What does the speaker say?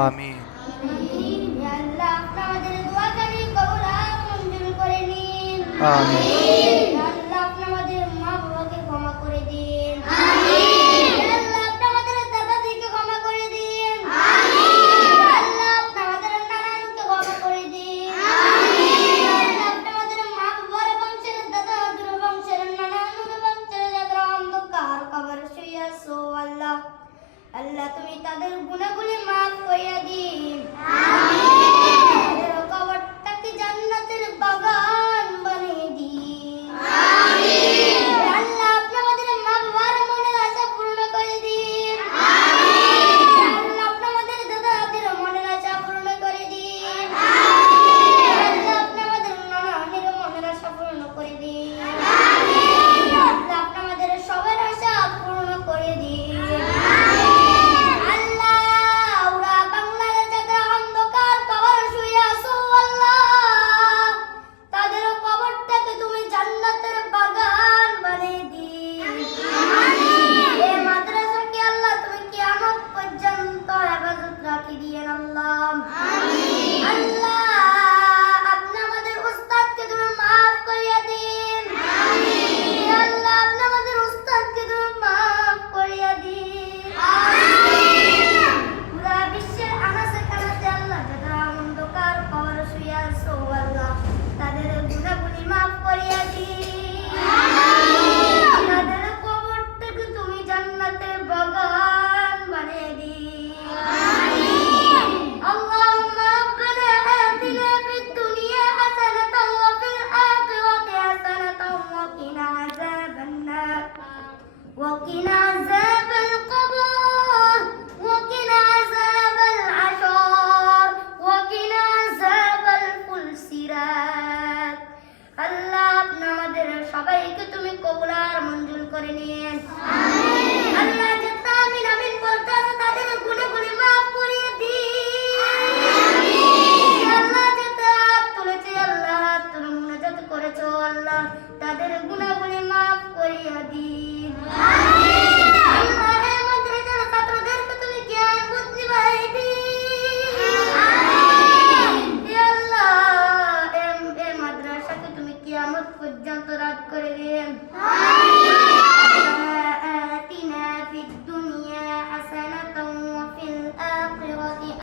আমিন। হে আল্লাহ, আপনি আমাদের দোয়াখানি কবুল আর মঞ্জুর করে নিন। আমিন। হে আল্লাহ, আপনি আমাদের মা বাবাকে ক্ষমা করে দিন। হে আল্লাহ, আপনি আমাদের দাদাদিকে ক্ষমা করে দিন। হে আল্লাহ, আপনি আমাদের নানাকে ক্ষমা করে দিন। হে আল্লাহ, আপনি আমাদের মা বাবার বংশের দাদাদের বংশের নানাদের বংশের যারা অন্ধকার কবরে শুয়ে আছো আল্লাহ, আল্লাহ তুমি তাদের গুনাহগুলি মাফ করিয়া দিন। তাদের কবরটাকে জান্নাতের বাগান বানিয়ে দিন। আল্লাহ, আপনি আমাদের মা বাবার মনের আশা পূর্ণ করে দিন। আল্লাহ, আপনি আমাদের দাদাদের মনের আশা পূর্ণ করে দিন। আল্লাহ, আপনি আমাদের নানাদের মনের আশা পূর্ণ করে দিন। আল্লাহ, আপনি আমাদের সবার আশা পূর্ণ করে দিন। আল্লাহ, ওরা বাংলাদেশে যারা অন্ধকার কবরে শুয়ে আছো আল্লাহ, তাদের কবরটাকে তুমি জান্নাতের বাগান বানিয়ে দিন। এই মাদ্রাসাকে আল্লাহ তুমি কিয়ামত পর্যন্ত হেফাজত রাখি দিয়েন আল্লাহ। আল্লাহ, আপনি আমাদের উস্তাদকে তুমি মাফ করিয়া দিন। আল্লাহ, আপনি আমাদের উস্তাদকে তুমি মাফ করিয়া দিন। পুরা বিশ্বের আনাচে কানাচে আল্লাহ যারা অন্ধকার কবরে শুয়ে আছো আল্লাহ, তাদের গুনাহগুলি মাফ করিয়া দিন। তাদের কবরটাকে তুমি জান্নাতের বাগান বানিয়ে দিন। اللهم ربنا آتنا في الدنيا حسنة وفي الآخرة حسنة وقنا عذاب النار وقنا عذاب القبر وقنا عذاب العشار وقنا عذاب الفلسرات আল্লাহ, আপনি আমাদের সবাইকে তুমি কবুল আর মঞ্জুর করে নিন।